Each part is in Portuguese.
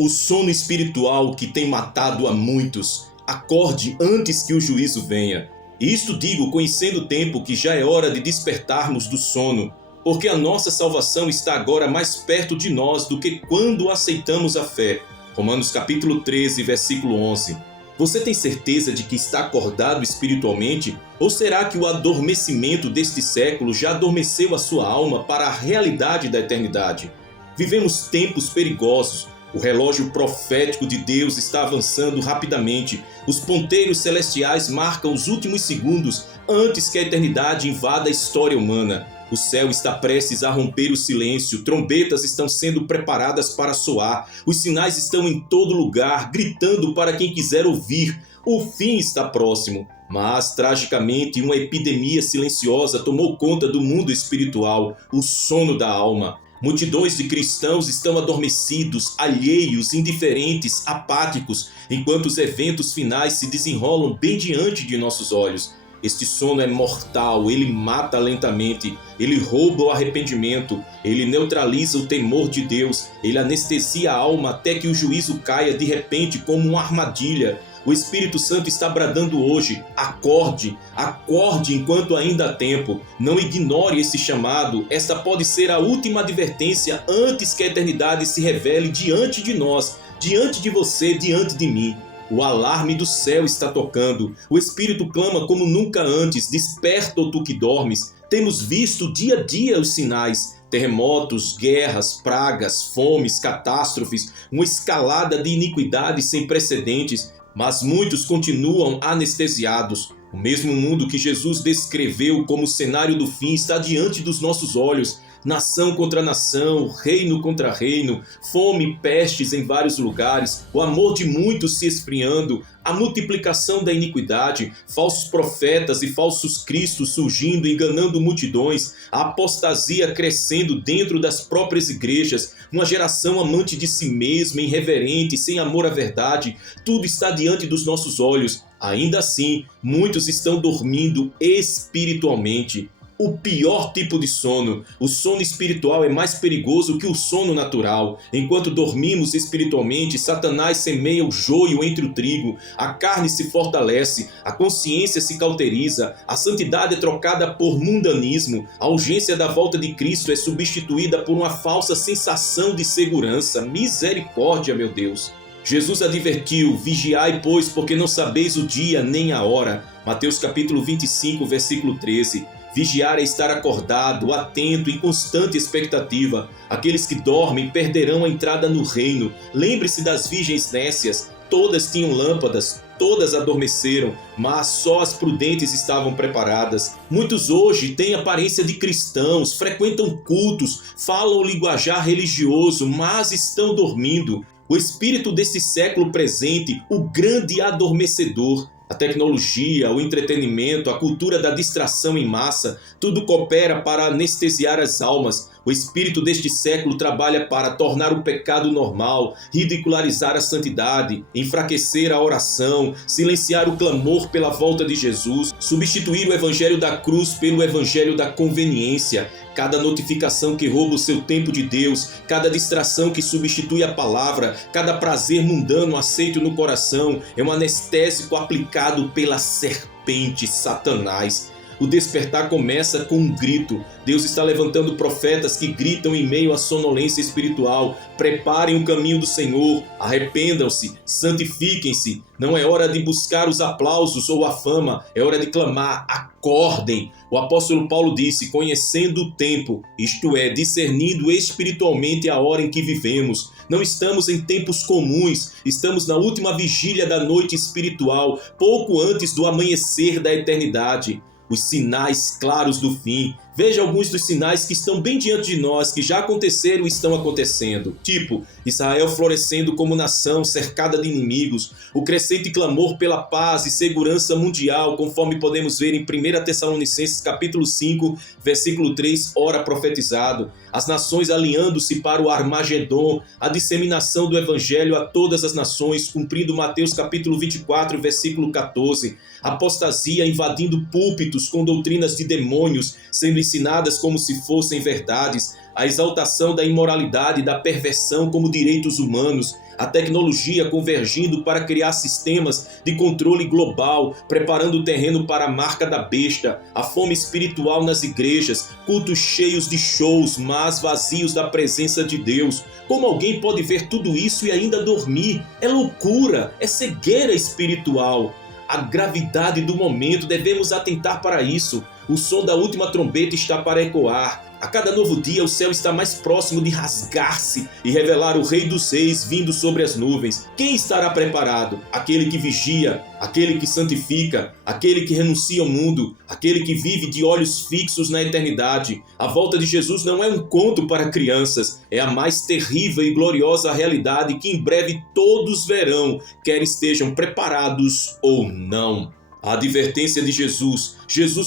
O sono espiritual que tem matado a muitos, acorde antes que o juízo venha. E isto digo conhecendo o tempo que já é hora de despertarmos do sono, porque a nossa salvação está agora mais perto de nós do que quando aceitamos a fé. Romanos capítulo 13, versículo 11. Você tem certeza de que está acordado espiritualmente? Ou será que o adormecimento deste século já adormeceu a sua alma para a realidade da eternidade? Vivemos tempos perigosos. O relógio profético de Deus está avançando rapidamente. Os ponteiros celestiais marcam os últimos segundos antes que a eternidade invada a história humana. O céu está prestes a romper o silêncio, trombetas estão sendo preparadas para soar, os sinais estão em todo lugar, gritando para quem quiser ouvir. O fim está próximo. Mas, tragicamente, uma epidemia silenciosa tomou conta do mundo espiritual, o sono da alma. Multidões de cristãos estão adormecidos, alheios, indiferentes, apáticos, enquanto os eventos finais se desenrolam bem diante de nossos olhos. Este sono é mortal, ele mata lentamente, ele rouba o arrependimento, ele neutraliza o temor de Deus, ele anestesia a alma até que o juízo caia de repente como uma armadilha. O Espírito Santo está bradando hoje: acorde, acorde enquanto ainda há tempo. Não ignore esse chamado, esta pode ser a última advertência antes que a eternidade se revele diante de nós, diante de você, diante de mim. O alarme do céu está tocando, o Espírito clama como nunca antes: desperta, ó tu que dormes. Temos visto dia a dia os sinais: terremotos, guerras, pragas, fomes, catástrofes, uma escalada de iniquidades sem precedentes. Mas muitos continuam anestesiados. O mesmo mundo que Jesus descreveu como o cenário do fim está diante dos nossos olhos. Nação contra nação, reino contra reino, fome e pestes em vários lugares, o amor de muitos se esfriando, a multiplicação da iniquidade, falsos profetas e falsos cristos surgindo, enganando multidões, a apostasia crescendo dentro das próprias igrejas, uma geração amante de si mesma, irreverente, sem amor à verdade. Tudo está diante dos nossos olhos. Ainda assim, muitos estão dormindo espiritualmente. O pior tipo de sono, o sono espiritual, é mais perigoso que o sono natural. Enquanto dormimos espiritualmente, Satanás semeia o joio entre o trigo, a carne se fortalece, a consciência se cauteriza, a santidade é trocada por mundanismo, a urgência da volta de Cristo é substituída por uma falsa sensação de segurança. Misericórdia, meu Deus! Jesus advertiu: vigiai, pois, porque não sabeis o dia nem a hora. Mateus capítulo 25, versículo 13. Vigiar é estar acordado, atento, em constante expectativa. Aqueles que dormem perderão a entrada no reino. Lembre-se das virgens nécias. Todas tinham lâmpadas, todas adormeceram, mas só as prudentes estavam preparadas. Muitos hoje têm aparência de cristãos, frequentam cultos, falam o linguajar religioso, mas estão dormindo. O espírito desse século presente, o grande adormecedor. A tecnologia, o entretenimento, a cultura da distração em massa, tudo coopera para anestesiar as almas. O espírito deste século trabalha para tornar o pecado normal, ridicularizar a santidade, enfraquecer a oração, silenciar o clamor pela volta de Jesus, substituir o evangelho da cruz pelo evangelho da conveniência. Cada notificação que rouba o seu tempo de Deus, cada distração que substitui a palavra, cada prazer mundano aceito no coração é um anestésico aplicado pela serpente Satanás. O despertar começa com um grito. Deus está levantando profetas que gritam em meio à sonolência espiritual: preparem o caminho do Senhor, arrependam-se, santifiquem-se. Não é hora de buscar os aplausos ou a fama, é hora de clamar: acordem. O apóstolo Paulo disse: conhecendo o tempo, isto é, discernindo espiritualmente a hora em que vivemos. Não estamos em tempos comuns, estamos na última vigília da noite espiritual, pouco antes do amanhecer da eternidade. Os sinais claros do fim. Veja alguns dos sinais que estão bem diante de nós, que já aconteceram e estão acontecendo. Tipo, Israel florescendo como nação cercada de inimigos, o crescente clamor pela paz e segurança mundial, conforme podemos ver em 1 Tessalonicenses capítulo 5, versículo 3, ora profetizado. As nações alinhando-se para o Armagedon, a disseminação do evangelho a todas as nações, cumprindo Mateus capítulo 24, versículo 14. Apostasia invadindo púlpitos com doutrinas de demônios, sendo ensinadas como se fossem verdades, a exaltação da imoralidade e da perversão como direitos humanos, a tecnologia convergindo para criar sistemas de controle global, preparando o terreno para a marca da besta, a fome espiritual nas igrejas, cultos cheios de shows, mas vazios da presença de Deus. Como alguém pode ver tudo isso e ainda dormir? É loucura, é cegueira espiritual. A gravidade do momento, devemos atentar para isso. O som da última trombeta está para ecoar. A cada novo dia o céu está mais próximo de rasgar-se e revelar o Rei dos Reis vindo sobre as nuvens. Quem estará preparado? Aquele que vigia, aquele que santifica, aquele que renuncia ao mundo, aquele que vive de olhos fixos na eternidade. A volta de Jesus não é um conto para crianças, é a mais terrível e gloriosa realidade que em breve todos verão, quer estejam preparados ou não. A advertência de Jesus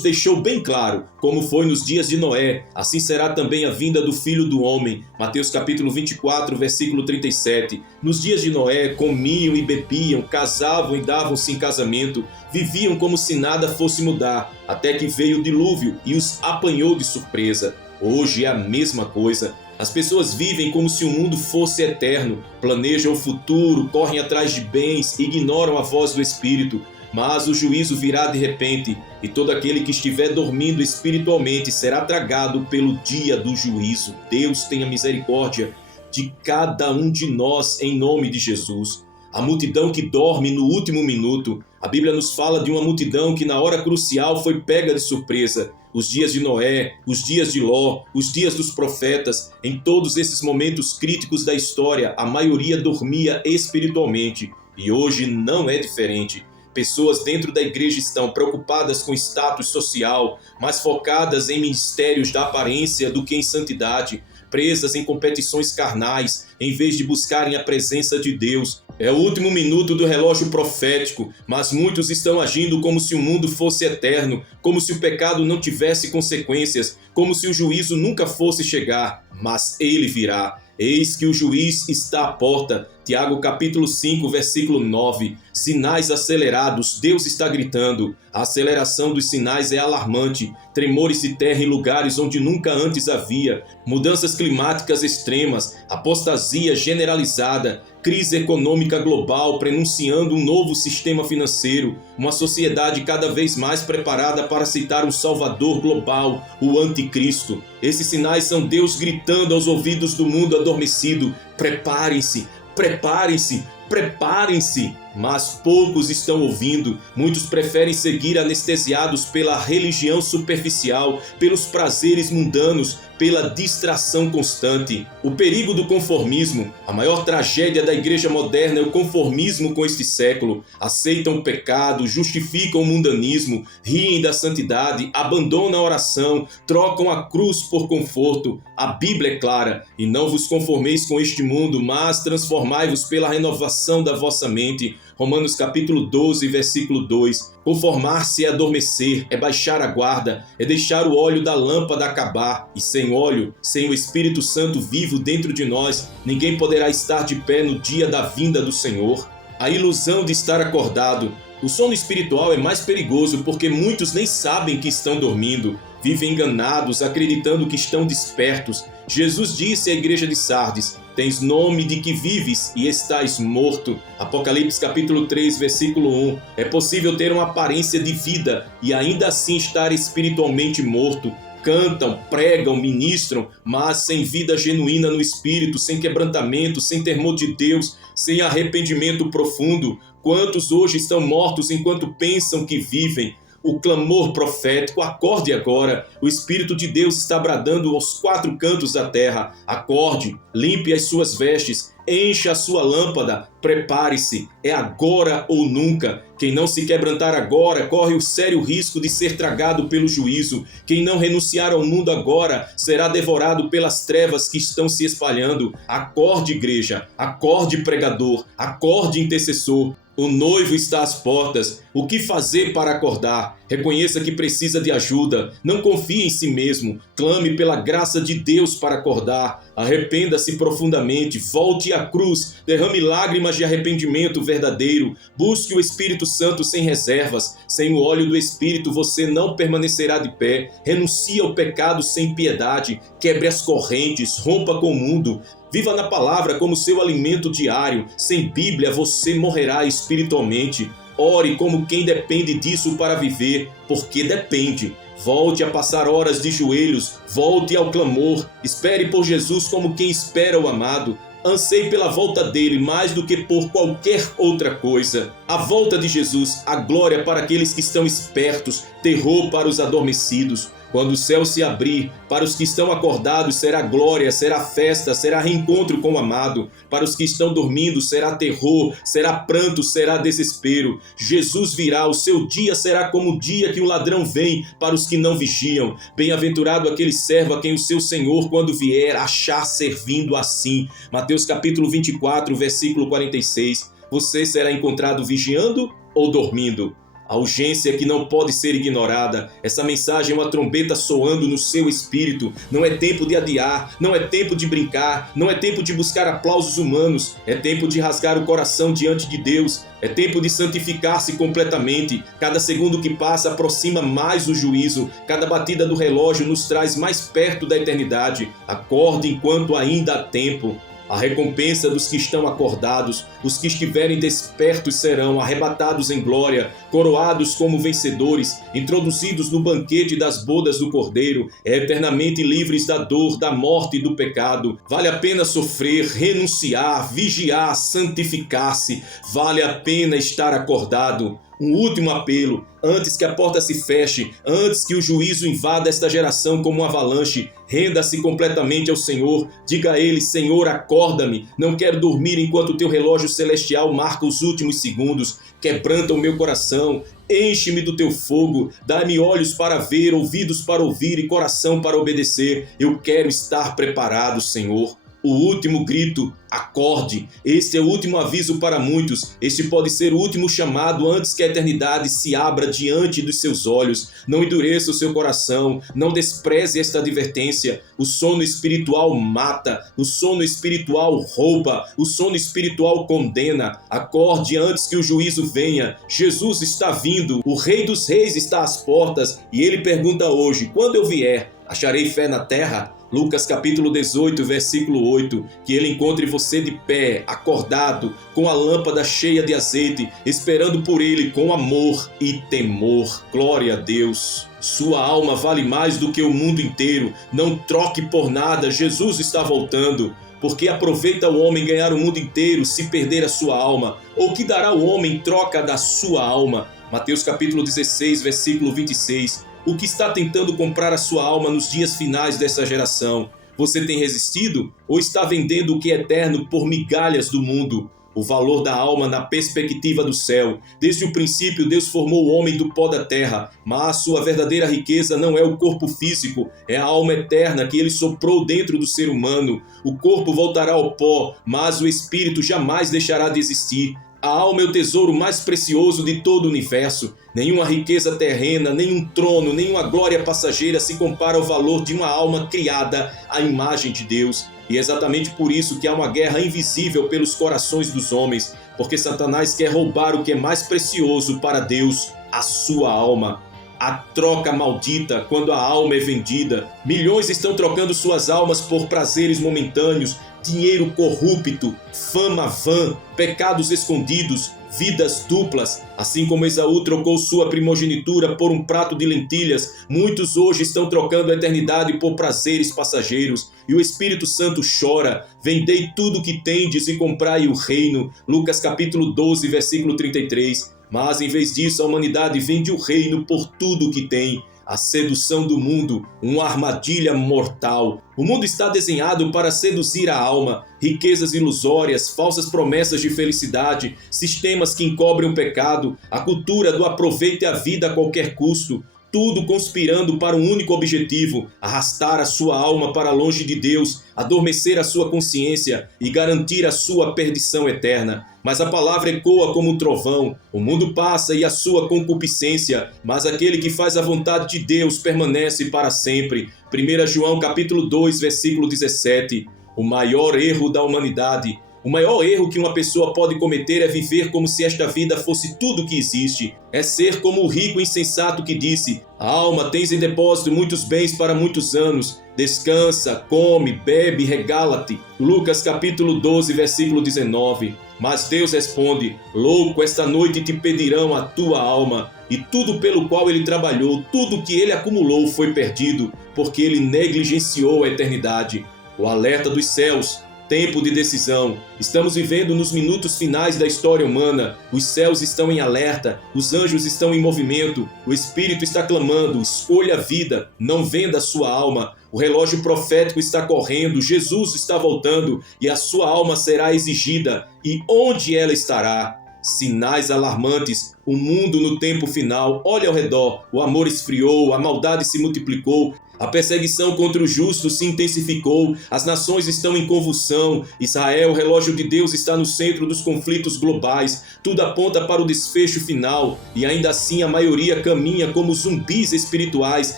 deixou bem claro, como foi nos dias de Noé, assim será também a vinda do Filho do Homem. Mateus capítulo 24, versículo 37. Nos dias de Noé, comiam e bebiam, casavam e davam-se em casamento, viviam como se nada fosse mudar, até que veio o dilúvio e os apanhou de surpresa. Hoje é a mesma coisa. As pessoas vivem como se o mundo fosse eterno, planejam o futuro, correm atrás de bens, ignoram a voz do Espírito. Mas o juízo virá de repente, e todo aquele que estiver dormindo espiritualmente será tragado pelo dia do juízo. Deus tenha misericórdia de cada um de nós em nome de Jesus. A multidão que dorme no último minuto. A Bíblia nos fala de uma multidão que na hora crucial foi pega de surpresa. Os dias de Noé, os dias de Ló, os dias dos profetas, em todos esses momentos críticos da história, a maioria dormia espiritualmente. E hoje não é diferente. Pessoas dentro da igreja estão preocupadas com status social, mais focadas em ministérios da aparência do que em santidade, presas em competições carnais, em vez de buscarem a presença de Deus. É o último minuto do relógio profético, mas muitos estão agindo como se o mundo fosse eterno, como se o pecado não tivesse consequências, como se o juízo nunca fosse chegar, mas ele virá. Eis que o juiz está à porta. Tiago capítulo 5, versículo 9. Sinais acelerados, Deus está gritando. A aceleração dos sinais é alarmante. Tremores de terra em lugares onde nunca antes havia. Mudanças climáticas extremas. Apostasia generalizada. Crise econômica global prenunciando um novo sistema financeiro. Uma sociedade cada vez mais preparada para aceitar um salvador global, o anticristo. Esses sinais são Deus gritando aos ouvidos do mundo adormecido. Preparem-se, preparem-se, preparem-se. Mas poucos estão ouvindo. Muitos preferem seguir anestesiados pela religião superficial, pelos prazeres mundanos, pela distração constante. O perigo do conformismo. A maior tragédia da igreja moderna é o conformismo com este século. Aceitam o pecado, justificam o mundanismo, riem da santidade, abandonam a oração, trocam a cruz por conforto. A Bíblia é clara: e não vos conformeis com este mundo, mas transformai-vos pela renovação da vossa mente. Romanos capítulo 12, versículo 2. Conformar-se é adormecer, é baixar a guarda, é deixar o óleo da lâmpada acabar. E sem óleo, sem o Espírito Santo vivo dentro de nós, ninguém poderá estar de pé no dia da vinda do Senhor. A ilusão de estar acordado. O sono espiritual é mais perigoso porque muitos nem sabem que estão dormindo. Vivem enganados, acreditando que estão despertos. Jesus disse à igreja de Sardes: tens nome de que vives e estás morto. Apocalipse capítulo 3, versículo 1. É possível ter uma aparência de vida e ainda assim estar espiritualmente morto. Cantam, pregam, ministram, mas sem vida genuína no espírito, sem quebrantamento, sem temor de Deus, sem arrependimento profundo. Quantos hoje estão mortos enquanto pensam que vivem? O clamor profético, acorde agora. O Espírito de Deus está bradando aos quatro cantos da terra. Acorde, limpe as suas vestes, encha a sua lâmpada, prepare-se, é agora ou nunca. Quem não se quebrantar agora corre o sério risco de ser tragado pelo juízo. Quem não renunciar ao mundo agora será devorado pelas trevas que estão se espalhando. Acorde, igreja, acorde, pregador, acorde, intercessor. O noivo está às portas. O que fazer para acordar? Reconheça que precisa de ajuda. Não confie em si mesmo. Clame pela graça de Deus para acordar. Arrependa-se profundamente. Volte à cruz. Derrame lágrimas de arrependimento verdadeiro. Busque o Espírito Santo sem reservas. Sem o óleo do Espírito você não permanecerá de pé. Renuncie ao pecado sem piedade. Quebre as correntes. Rompa com o mundo. Viva na palavra como seu alimento diário. Sem Bíblia você morrerá espiritualmente. Ore como quem depende disso para viver, porque depende. Volte a passar horas de joelhos, volte ao clamor, espere por Jesus como quem espera o amado. Anseie pela volta dele mais do que por qualquer outra coisa. A volta de Jesus, a glória para aqueles que estão espertos, terror para os adormecidos. Quando o céu se abrir, para os que estão acordados será glória, será festa, será reencontro com o amado. Para os que estão dormindo será terror, será pranto, será desespero. Jesus virá, o seu dia será como o dia que um ladrão vem para os que não vigiam. Bem-aventurado aquele servo a quem o seu Senhor, quando vier, achar servindo assim. Mateus capítulo 24, versículo 46. Você será encontrado vigiando ou dormindo? A urgência que não pode ser ignorada. Essa mensagem é uma trombeta soando no seu espírito. Não é tempo de adiar, não é tempo de brincar, não é tempo de buscar aplausos humanos. É tempo de rasgar o coração diante de Deus. É tempo de santificar-se completamente. Cada segundo que passa aproxima mais o juízo. Cada batida do relógio nos traz mais perto da eternidade. Acorde enquanto ainda há tempo. A recompensa dos que estão acordados, os que estiverem despertos serão arrebatados em glória, coroados como vencedores, introduzidos no banquete das bodas do Cordeiro, eternamente livres da dor, da morte e do pecado. Vale a pena sofrer, renunciar, vigiar, santificar-se. Vale a pena estar acordado. Um último apelo, antes que a porta se feche, antes que o juízo invada esta geração como um avalanche, renda-se completamente ao Senhor. Diga a Ele: Senhor, acorda-me. Não quero dormir enquanto o teu relógio celestial marca os últimos segundos. Quebranta o meu coração. Enche-me do teu fogo. Dá-me olhos para ver, ouvidos para ouvir e coração para obedecer. Eu quero estar preparado, Senhor. O último grito, acorde. Este é o último aviso para muitos. Este pode ser o último chamado antes que a eternidade se abra diante dos seus olhos. Não endureça o seu coração. Não despreze esta advertência. O sono espiritual mata. O sono espiritual rouba. O sono espiritual condena. Acorde antes que o juízo venha. Jesus está vindo. O Rei dos Reis está às portas. E ele pergunta hoje: quando eu vier, acharei fé na terra? Lucas capítulo 18, versículo 8, que ele encontre você de pé, acordado, com a lâmpada cheia de azeite, esperando por ele com amor e temor. Glória a Deus. Sua alma vale mais do que o mundo inteiro. Não troque por nada, Jesus está voltando. Porque aproveita o homem ganhar o mundo inteiro se perder a sua alma? Ou que dará o homem em troca da sua alma? Mateus capítulo 16, versículo 26. O que está tentando comprar a sua alma nos dias finais dessa geração? Você tem resistido ou está vendendo o que é eterno por migalhas do mundo? O valor da alma na perspectiva do céu. Desde o princípio, Deus formou o homem do pó da terra, mas sua verdadeira riqueza não é o corpo físico, é a alma eterna que ele soprou dentro do ser humano. O corpo voltará ao pó, mas o espírito jamais deixará de existir. A alma é o tesouro mais precioso de todo o universo. Nenhuma riqueza terrena, nenhum trono, nenhuma glória passageira se compara ao valor de uma alma criada à imagem de Deus. E é exatamente por isso que há uma guerra invisível pelos corações dos homens, porque Satanás quer roubar o que é mais precioso para Deus, a sua alma. A troca maldita quando a alma é vendida. Milhões estão trocando suas almas por prazeres momentâneos, dinheiro corrupto, fama vã, pecados escondidos, vidas duplas. Assim como Esaú trocou sua primogenitura por um prato de lentilhas, muitos hoje estão trocando a eternidade por prazeres passageiros. E o Espírito Santo chora: vendei tudo que tendes e comprai o reino. Lucas capítulo 12, versículo 33. Mas em vez disso, a humanidade vende o reino por tudo o que tem. A sedução do mundo, uma armadilha mortal. O mundo está desenhado para seduzir a alma. Riquezas ilusórias, falsas promessas de felicidade, sistemas que encobrem o pecado, a cultura do aproveite a vida a qualquer custo. Tudo conspirando para um único objetivo: arrastar a sua alma para longe de Deus, adormecer a sua consciência e garantir a sua perdição eterna. Mas a palavra ecoa como um trovão. O mundo passa e a sua concupiscência, mas aquele que faz a vontade de Deus permanece para sempre. 1 João capítulo 2, versículo 17. O maior erro da humanidade, O maior erro que uma pessoa pode cometer é viver como se esta vida fosse tudo que existe. É ser como o rico insensato que disse: alma, tens em depósito muitos bens para muitos anos. Descansa, come, bebe, regala-te. Lucas capítulo 12, versículo 19. Mas Deus responde: louco, esta noite te pedirão a tua alma. E tudo pelo qual ele trabalhou, tudo que ele acumulou foi perdido, porque ele negligenciou a eternidade. O alerta dos céus. Tempo de decisão. Estamos vivendo nos minutos finais da história humana. Os céus estão em alerta, os anjos estão em movimento, o Espírito está clamando: escolha a vida, não venda a sua alma. O relógio profético está correndo, Jesus está voltando e a sua alma será exigida. E onde ela estará? Sinais alarmantes. O mundo no tempo final. Olha ao redor. O amor esfriou, a maldade se multiplicou. A perseguição contra o justo se intensificou, as nações estão em convulsão, Israel, o relógio de Deus, está no centro dos conflitos globais, tudo aponta para o desfecho final, e ainda assim a maioria caminha como zumbis espirituais,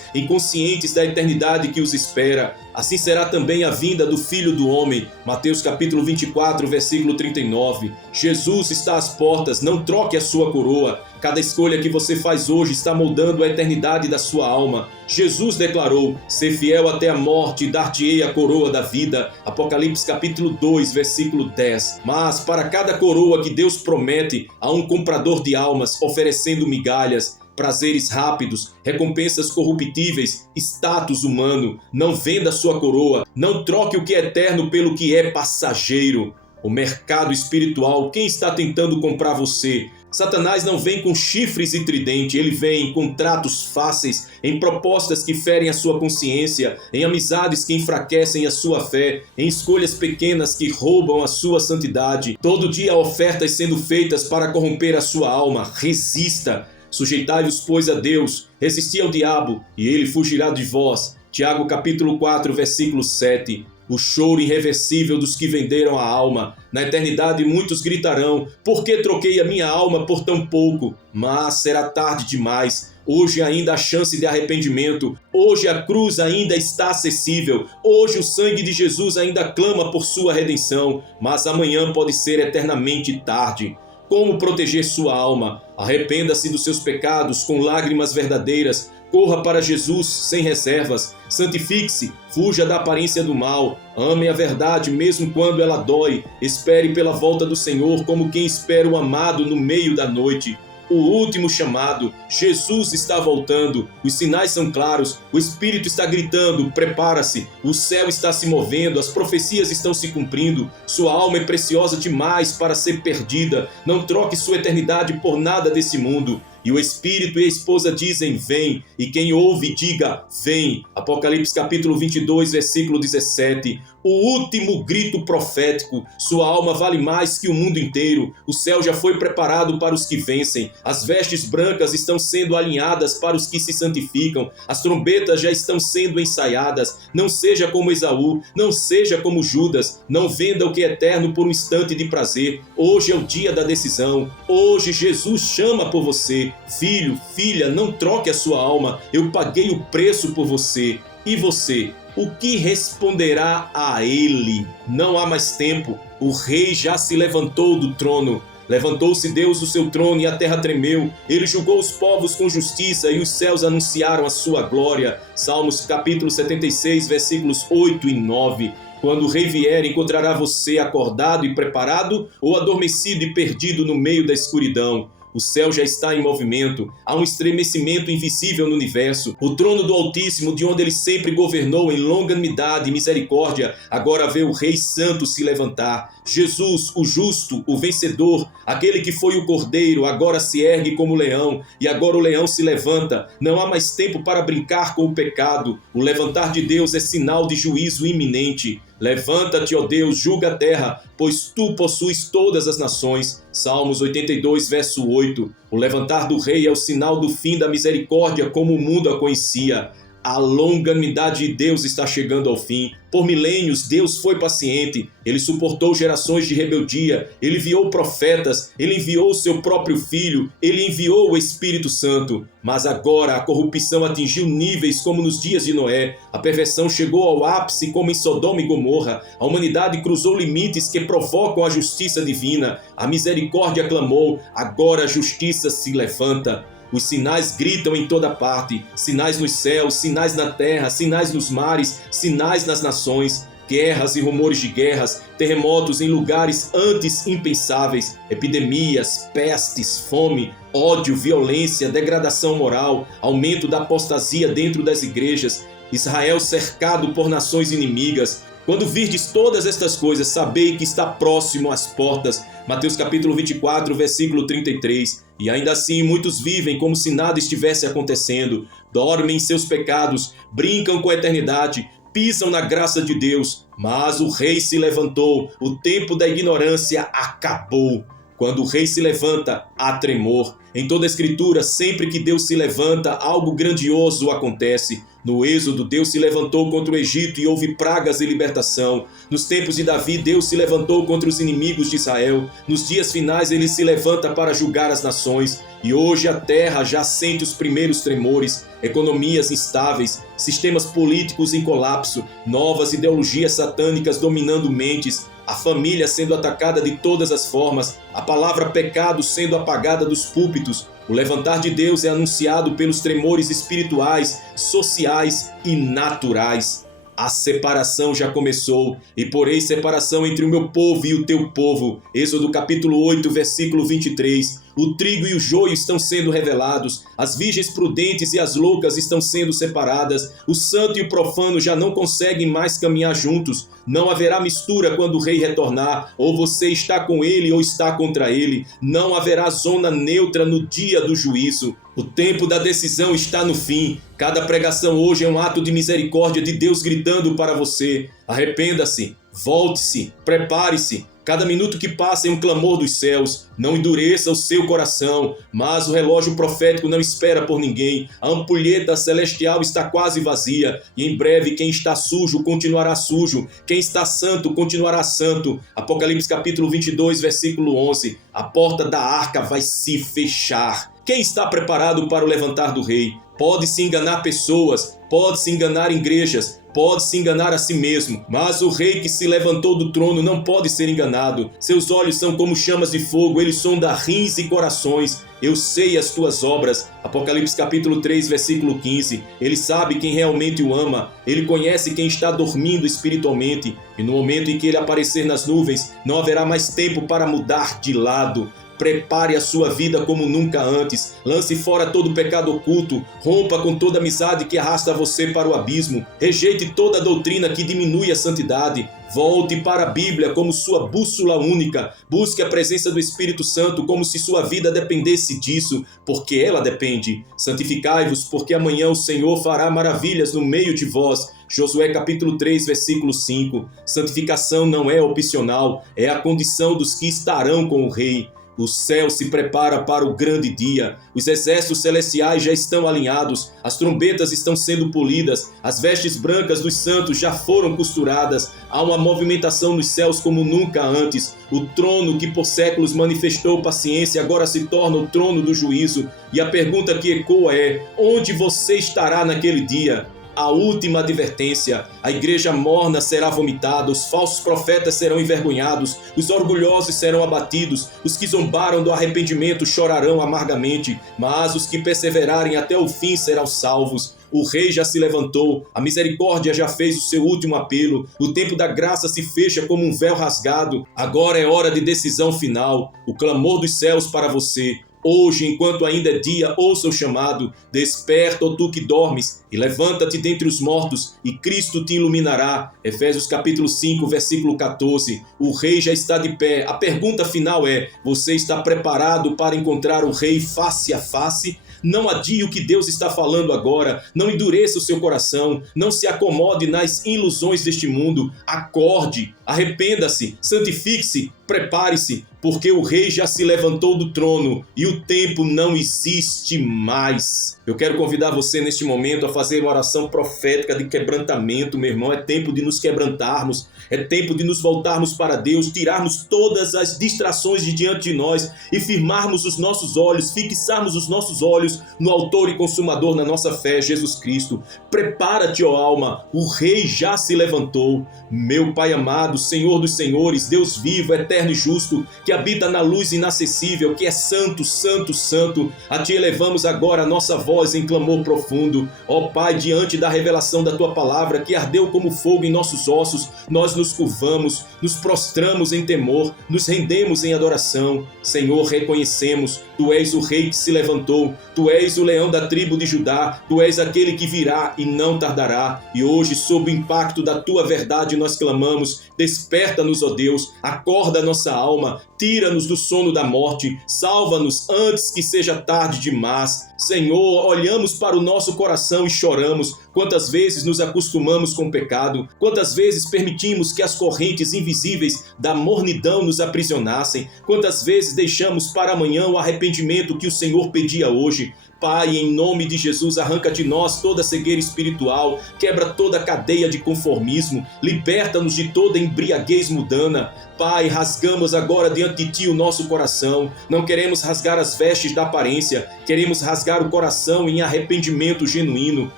inconscientes da eternidade que os espera. Assim será também a vinda do Filho do Homem. Mateus capítulo 24, versículo 39. Jesus está às portas, não troque a sua coroa. Cada escolha que você faz hoje está moldando a eternidade da sua alma. Jesus declarou: ser fiel até a morte, dar-te-ei a coroa da vida. Apocalipse capítulo 2, versículo 10. Mas para cada coroa que Deus promete, há um comprador de almas oferecendo migalhas. Prazeres rápidos, recompensas corruptíveis, status humano. Não venda sua coroa, não troque o que é eterno pelo que é passageiro. O mercado espiritual, quem está tentando comprar você? Satanás não vem com chifres e tridente, ele vem em contratos fáceis, em propostas que ferem a sua consciência, em amizades que enfraquecem a sua fé, em escolhas pequenas que roubam a sua santidade. Todo dia há ofertas sendo feitas para corromper a sua alma. Resista. Sujeitai-vos, pois, a Deus, resisti ao diabo, e ele fugirá de vós. Tiago capítulo 4, versículo 7. O choro irreversível dos que venderam a alma. Na eternidade muitos gritarão: por que troquei a minha alma por tão pouco? Mas será tarde demais. Hoje ainda há chance de arrependimento. Hoje a cruz ainda está acessível. Hoje o sangue de Jesus ainda clama por sua redenção. Mas amanhã pode ser eternamente tarde. Como proteger sua alma? Arrependa-se dos seus pecados com lágrimas verdadeiras. Corra para Jesus sem reservas. Santifique-se, fuja da aparência do mal. Ame a verdade mesmo quando ela dói. Espere pela volta do Senhor como quem espera o amado no meio da noite. O último chamado. Jesus está voltando. Os sinais são claros. O Espírito está gritando: prepara-se. O céu está se movendo. As profecias estão se cumprindo. Sua alma é preciosa demais para ser perdida. Não troque sua eternidade por nada desse mundo. E o Espírito e a esposa dizem: vem. E quem ouve, diga: vem. Apocalipse capítulo 22, versículo 17. O último grito profético. Sua alma vale mais que o mundo inteiro. O céu já foi preparado para os que vencem. As vestes brancas estão sendo alinhadas para os que se santificam. As trombetas já estão sendo ensaiadas. Não seja como Esaú. Não seja como Judas. Não venda o que é eterno por um instante de prazer. Hoje é o dia da decisão. Hoje Jesus chama por você. Filho, filha, não troque a sua alma. Eu paguei o preço por você. E você? O que responderá a ele? Não há mais tempo. O rei já se levantou do trono. Levantou-se Deus do seu trono e a terra tremeu. Ele julgou os povos com justiça e os céus anunciaram a sua glória. Salmos capítulo 76, versículos 8 e 9. Quando o rei vier, encontrará você acordado e preparado ou adormecido e perdido no meio da escuridão? O céu já está em movimento, há um estremecimento invisível no universo. O trono do Altíssimo, de onde ele sempre governou em longanimidade e misericórdia, agora vê o Rei Santo se levantar. Jesus, o justo, o vencedor, aquele que foi o cordeiro, agora se ergue como leão, e agora o leão se levanta. Não há mais tempo para brincar com o pecado. O levantar de Deus é sinal de juízo iminente. Levanta-te, ó Deus, julga a terra, pois tu possuis todas as nações. Salmos 82, verso 8. O levantar do rei é o sinal do fim da misericórdia como o mundo a conhecia. A longanimidade de Deus está chegando ao fim. Por milênios, Deus foi paciente. Ele suportou gerações de rebeldia. Ele enviou profetas. Ele enviou o seu próprio Filho. Ele enviou o Espírito Santo. Mas agora a corrupção atingiu níveis como nos dias de Noé. A perversão chegou ao ápice como em Sodoma e Gomorra. A humanidade cruzou limites que provocam a justiça divina. A misericórdia clamou. Agora a justiça se levanta. Os sinais gritam em toda parte, sinais nos céus, sinais na terra, sinais nos mares, sinais nas nações, guerras e rumores de guerras, terremotos em lugares antes impensáveis, epidemias, pestes, fome, ódio, violência, degradação moral, aumento da apostasia dentro das igrejas, Israel cercado por nações inimigas. Quando virdes todas estas coisas, sabei que está próximo às portas. Mateus capítulo 24, versículo 33. E ainda assim muitos vivem como se nada estivesse acontecendo, dormem em seus pecados, brincam com a eternidade, pisam na graça de Deus. Mas o rei se levantou, o tempo da ignorância acabou. Quando o rei se levanta, há tremor. Em toda a Escritura, sempre que Deus se levanta, algo grandioso acontece. No Êxodo, Deus se levantou contra o Egito e houve pragas e libertação. Nos tempos de Davi, Deus se levantou contra os inimigos de Israel. Nos dias finais, ele se levanta para julgar as nações. E hoje a terra já sente os primeiros tremores, economias instáveis, sistemas políticos em colapso, novas ideologias satânicas dominando mentes, a família sendo atacada de todas as formas, a palavra pecado sendo apagada dos púlpitos. O levantar de Deus é anunciado pelos tremores espirituais, sociais e naturais. A separação já começou, e porém separação entre o meu povo e o teu povo. Êxodo capítulo 8, versículo 23. O trigo e o joio estão sendo revelados, as virgens prudentes e as loucas estão sendo separadas, o santo e o profano já não conseguem mais caminhar juntos, não haverá mistura quando o rei retornar, ou você está com ele ou está contra ele, não haverá zona neutra no dia do juízo. O tempo da decisão está no fim. Cada pregação hoje é um ato de misericórdia de Deus gritando para você: arrependa-se, volte-se, prepare-se. Cada minuto que passa é um clamor dos céus. Não endureça o seu coração, mas o relógio profético não espera por ninguém. A ampulheta celestial está quase vazia, e em breve quem está sujo continuará sujo, quem está santo continuará santo. Apocalipse capítulo 22, versículo 11. A porta da arca vai se fechar. Quem está preparado para o levantar do rei? Pode-se enganar pessoas, pode-se enganar igrejas, pode-se enganar a si mesmo, mas o rei que se levantou do trono não pode ser enganado. Seus olhos são como chamas de fogo, ele sonda rins e corações. Eu sei as tuas obras. Apocalipse capítulo 3, versículo 15. Ele sabe quem realmente o ama. Ele conhece quem está dormindo espiritualmente. E no momento em que ele aparecer nas nuvens, não haverá mais tempo para mudar de lado. Prepare a sua vida como nunca antes. Lance fora todo o pecado oculto. Rompa com toda amizade que arrasta você para o abismo. Rejeite toda doutrina que diminui a santidade. Volte para a Bíblia como sua bússola única. Busque a presença do Espírito Santo como se sua vida dependesse disso, porque ela depende. Santificai-vos, porque amanhã o Senhor fará maravilhas no meio de vós. Josué capítulo 3, versículo 5. Santificação não é opcional, é a condição dos que estarão com o Rei. O céu se prepara para o grande dia. Os exércitos celestiais já estão alinhados. As trombetas estão sendo polidas. As vestes brancas dos santos já foram costuradas. Há uma movimentação nos céus como nunca antes. O trono que por séculos manifestou paciência agora se torna o trono do juízo. E a pergunta que ecoa é: onde você estará naquele dia? A última advertência: a igreja morna será vomitada, os falsos profetas serão envergonhados, os orgulhosos serão abatidos, os que zombaram do arrependimento chorarão amargamente, mas os que perseverarem até o fim serão salvos. O rei já se levantou, a misericórdia já fez o seu último apelo, o tempo da graça se fecha como um véu rasgado. Agora é hora de decisão final, o clamor dos céus para você. Hoje, enquanto ainda é dia, ouça o chamado: desperta, ó tu que dormes, e levanta-te dentre os mortos, e Cristo te iluminará. Efésios capítulo 5, versículo 14. O rei já está de pé. A pergunta final é: você está preparado para encontrar o rei face a face? Não adie o que Deus está falando agora. Não endureça o seu coração. Não se acomode nas ilusões deste mundo. Acorde. Arrependa-se, santifique-se, prepare-se, porque o rei já se levantou do trono e o tempo não existe mais. Eu quero convidar você neste momento a fazer uma oração profética de quebrantamento, meu irmão. É tempo de nos quebrantarmos, é tempo de nos voltarmos para Deus, tirarmos todas as distrações de diante de nós e firmarmos os nossos olhos, fixarmos os nossos olhos no autor e consumador da nossa fé, Jesus Cristo. Prepara-te, ó alma, o rei já se levantou. Meu Pai amado, Senhor dos senhores, Deus vivo, eterno e justo, que habita na luz inacessível, que é santo, santo, santo, a Ti elevamos agora a nossa voz em clamor profundo. Ó Pai, diante da revelação da Tua palavra, que ardeu como fogo em nossos ossos, nós nos curvamos, nos prostramos em temor, nos rendemos em adoração. Senhor, reconhecemos, Tu és o Rei que se levantou, Tu és o leão da tribo de Judá, Tu és aquele que virá e não tardará. E hoje, sob o impacto da Tua verdade, nós clamamos: desperta-nos, ó Deus, acorda nossa alma, tira-nos do sono da morte, salva-nos antes que seja tarde demais. Senhor, olhamos para o nosso coração e choramos. Quantas vezes nos acostumamos com o pecado, quantas vezes permitimos que as correntes invisíveis da mornidão nos aprisionassem, quantas vezes deixamos para amanhã o arrependimento que o Senhor pedia hoje. Pai, em nome de Jesus, arranca de nós toda cegueira espiritual, quebra toda cadeia de conformismo, liberta-nos de toda embriaguez mundana. Pai, rasgamos agora diante de Ti o nosso coração. Não queremos rasgar as vestes da aparência, queremos rasgar o coração em arrependimento genuíno.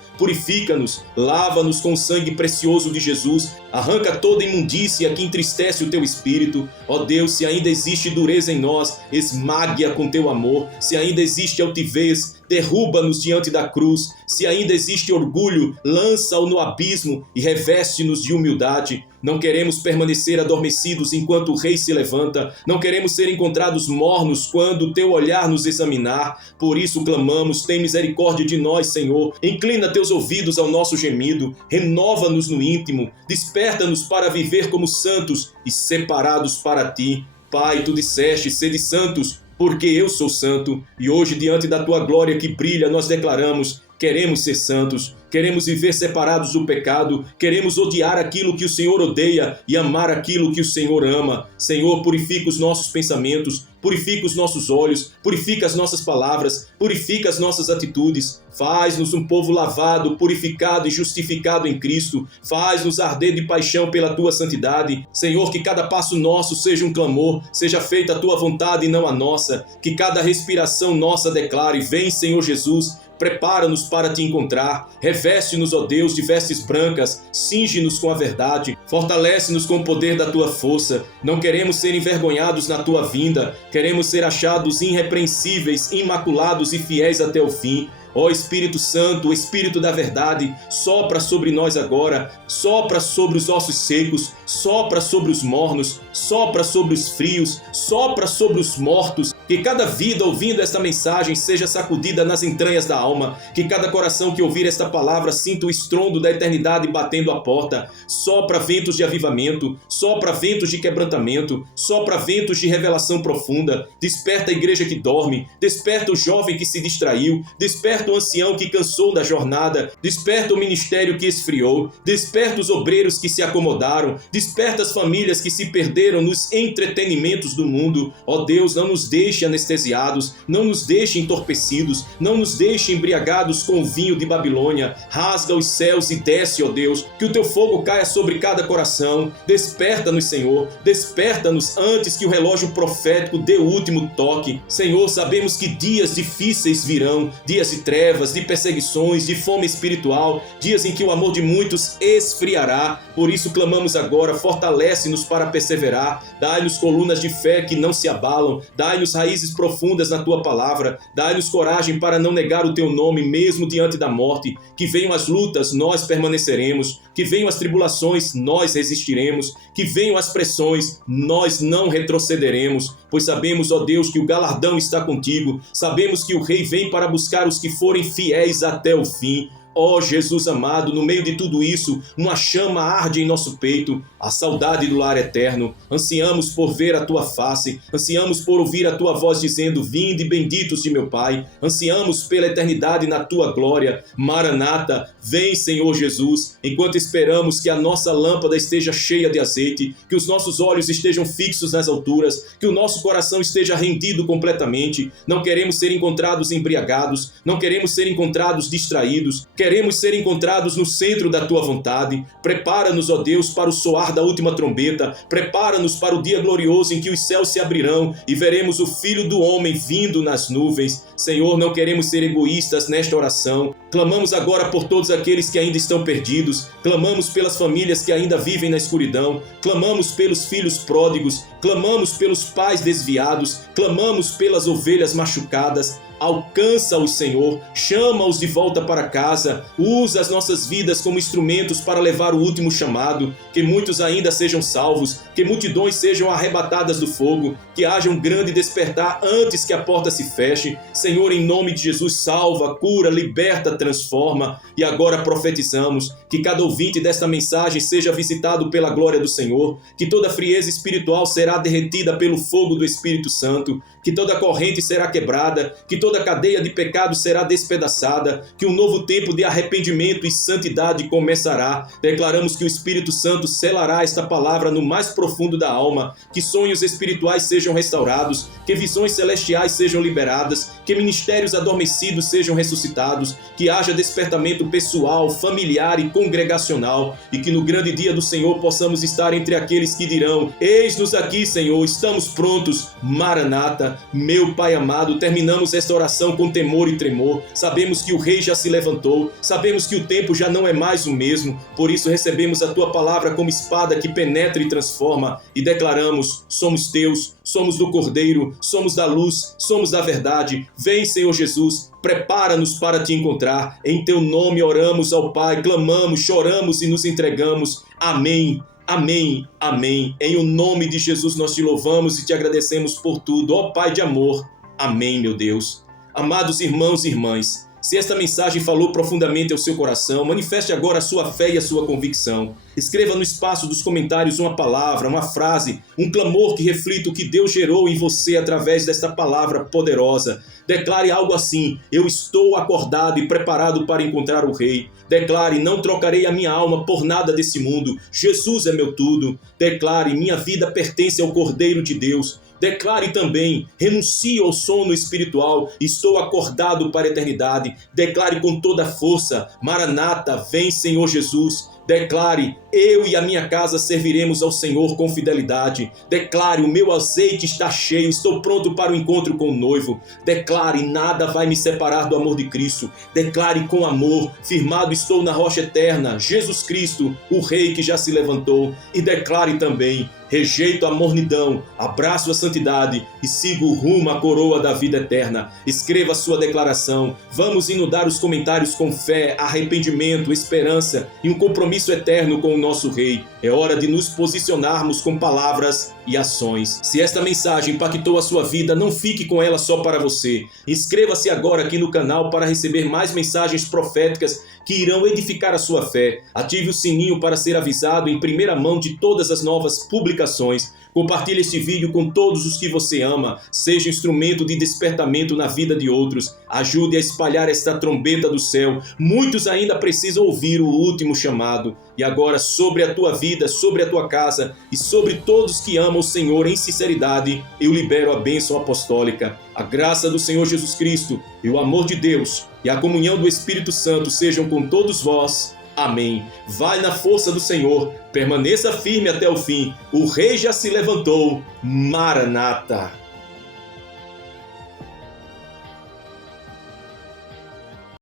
Purifica-nos, lava-nos com o sangue precioso de Jesus, arranca toda imundícia que entristece o Teu Espírito. Ó Deus, se ainda existe dureza em nós, esmague-a com Teu amor. Se ainda existe altivez, derruba-nos diante da cruz. Se ainda existe orgulho, lança-o no abismo e reveste-nos de humildade. Não queremos permanecer adormecidos enquanto o Rei se levanta. Não queremos ser encontrados mornos quando o Teu olhar nos examinar. Por isso clamamos: tem misericórdia de nós, Senhor. Inclina Teus ouvidos ao nosso gemido. Renova-nos no íntimo. Desperta-nos para viver como santos e separados para Ti. Pai, Tu disseste: sede santos, porque eu sou santo. E hoje, diante da Tua glória que brilha, nós declaramos: queremos ser santos, queremos viver separados do pecado, queremos odiar aquilo que o Senhor odeia e amar aquilo que o Senhor ama. Senhor, purifica os nossos pensamentos, purifica os nossos olhos, purifica as nossas palavras, purifica as nossas atitudes. Faz-nos um povo lavado, purificado e justificado em Cristo. Faz-nos arder de paixão pela Tua santidade. Senhor, que cada passo nosso seja um clamor, seja feita a Tua vontade e não a nossa. Que cada respiração nossa declare: vem, Senhor Jesus. Prepara-nos para Te encontrar, reveste-nos, ó Deus, de vestes brancas, cinge-nos com a verdade, fortalece-nos com o poder da Tua força. Não queremos ser envergonhados na Tua vinda, queremos ser achados irrepreensíveis, imaculados e fiéis até o fim. Ó Espírito Santo, o Espírito da verdade, sopra sobre nós agora, sopra sobre os ossos secos, sopra sobre os mornos, sopra sobre os frios, sopra sobre os mortos. Que cada vida ouvindo esta mensagem seja sacudida nas entranhas da alma, que cada coração que ouvir esta palavra sinta o estrondo da eternidade batendo à porta. Sopra ventos de avivamento, sopra ventos de quebrantamento, sopra ventos de revelação profunda. Desperta a igreja que dorme, desperta o jovem que se distraiu, desperta o ancião que cansou da jornada, desperta o ministério que esfriou, desperta os obreiros que se acomodaram, desperta as famílias que se perderam nos entretenimentos do mundo. Ó Deus, não nos deixe anestesiados, não nos deixe entorpecidos, não nos deixe embriagados com o vinho de Babilônia. Rasga os céus e desce, ó Deus, que o Teu fogo caia sobre cada coração. Desperta-nos, Senhor, desperta-nos antes que o relógio profético dê o último toque. Senhor, sabemos que dias difíceis virão, dias de trevas, de perseguições, de fome espiritual, dias em que o amor de muitos esfriará. Por isso clamamos agora: fortalece-nos para perseverar, dai-nos colunas de fé que não se abalam, dai-nos raízes profundas na Tua palavra, dai-nos coragem para não negar o Teu nome mesmo diante da morte. Que venham as lutas, nós permaneceremos, que venham as tribulações, nós resistiremos, que venham as pressões, nós não retrocederemos, pois sabemos, ó Deus, que o galardão está contigo, sabemos que o Rei vem para buscar os que forem fiéis até o fim. Ó Jesus amado, no meio de tudo isso, uma chama arde em nosso peito, a saudade do lar eterno. Ansiamos por ver a tua face, ansiamos por ouvir a tua voz dizendo: vinde benditos de meu Pai. Ansiamos pela eternidade na tua glória. Maranata, vem Senhor Jesus, enquanto esperamos que a nossa lâmpada esteja cheia de azeite, que os nossos olhos estejam fixos nas alturas, que o nosso coração esteja rendido completamente. Não queremos ser encontrados embriagados, não queremos ser encontrados distraídos, queremos ser encontrados no centro da tua vontade. Prepara-nos, ó Deus, para o soar da última trombeta. Prepara-nos para o dia glorioso em que os céus se abrirão e veremos o Filho do Homem vindo nas nuvens. Senhor, não queremos ser egoístas nesta oração. Clamamos agora por todos aqueles que ainda estão perdidos. Clamamos pelas famílias que ainda vivem na escuridão. Clamamos pelos filhos pródigos. Clamamos pelos pais desviados. Clamamos pelas ovelhas machucadas. Alcança-os, Senhor, chama-os de volta para casa, usa as nossas vidas como instrumentos para levar o último chamado, que muitos ainda sejam salvos, que multidões sejam arrebatadas do fogo, que haja um grande despertar antes que a porta se feche. Senhor, em nome de Jesus, salva, cura, liberta, transforma. E agora profetizamos que cada ouvinte desta mensagem seja visitado pela glória do Senhor, que toda frieza espiritual será derretida pelo fogo do Espírito Santo, que toda corrente será quebrada, que toda cadeia de pecado será despedaçada, que um novo tempo de arrependimento e santidade começará. Declaramos que o Espírito Santo selará esta palavra no mais profundo da alma, que sonhos espirituais sejam restaurados, que visões celestiais sejam liberadas, que ministérios adormecidos sejam ressuscitados, que haja despertamento pessoal, familiar e congregacional, e que no grande dia do Senhor possamos estar entre aqueles que dirão: eis-nos aqui, Senhor, estamos prontos. Maranata. Meu Pai amado, terminamos esta oração com temor e tremor. Sabemos que o Rei já se levantou, sabemos que o tempo já não é mais o mesmo, por isso recebemos a Tua palavra como espada que penetra e transforma, e declaramos: somos Teus, somos do Cordeiro, somos da luz, somos da verdade. Vem, Senhor Jesus, prepara-nos para Te encontrar. Em Teu nome oramos ao Pai, clamamos, choramos e nos entregamos. Amém. Amém, amém. Em o nome de Jesus nós Te louvamos e Te agradecemos por tudo, ó Pai de amor. Amém, meu Deus. Amados irmãos e irmãs, se esta mensagem falou profundamente ao seu coração, manifeste agora a sua fé e a sua convicção. Escreva no espaço dos comentários uma palavra, uma frase, um clamor que reflita o que Deus gerou em você através desta palavra poderosa. Declare algo assim: eu estou acordado e preparado para encontrar o Rei. Declare: não trocarei a minha alma por nada desse mundo. Jesus é meu tudo. Declare: minha vida pertence ao Cordeiro de Deus. Declare também: renuncio ao sono espiritual, estou acordado para a eternidade. Declare com toda a força: Maranata, vem Senhor Jesus. Declare: eu e a minha casa serviremos ao Senhor com fidelidade. Declare: o meu azeite está cheio, estou pronto para o encontro com o noivo. Declare: nada vai me separar do amor de Cristo. Declare com amor: firmado estou na rocha eterna, Jesus Cristo, o Rei que já se levantou. E declare também: rejeito a mornidão, abraço a santidade e sigo rumo à coroa da vida eterna. Escreva a sua declaração. Vamos inundar os comentários com fé, arrependimento, esperança e um compromisso eterno com o nosso Rei. É hora de nos posicionarmos com palavras e ações. Se esta mensagem impactou a sua vida, não fique com ela só para você. Inscreva-se agora aqui no canal para receber mais mensagens proféticas que irão edificar a sua fé. Ative o sininho para ser avisado em primeira mão de todas as novas publicações. Compartilhe este vídeo com todos os que você ama. Seja instrumento de despertamento na vida de outros. Ajude a espalhar esta trombeta do céu. Muitos ainda precisam ouvir o último chamado. E agora, sobre a tua vida, sobre a tua casa e sobre todos que amam o Senhor em sinceridade, eu libero a bênção apostólica. A graça do Senhor Jesus Cristo e o amor de Deus e a comunhão do Espírito Santo sejam com todos vós. Amém. Vai na força do Senhor, permaneça firme até o fim. O Rei já se levantou. Maranata.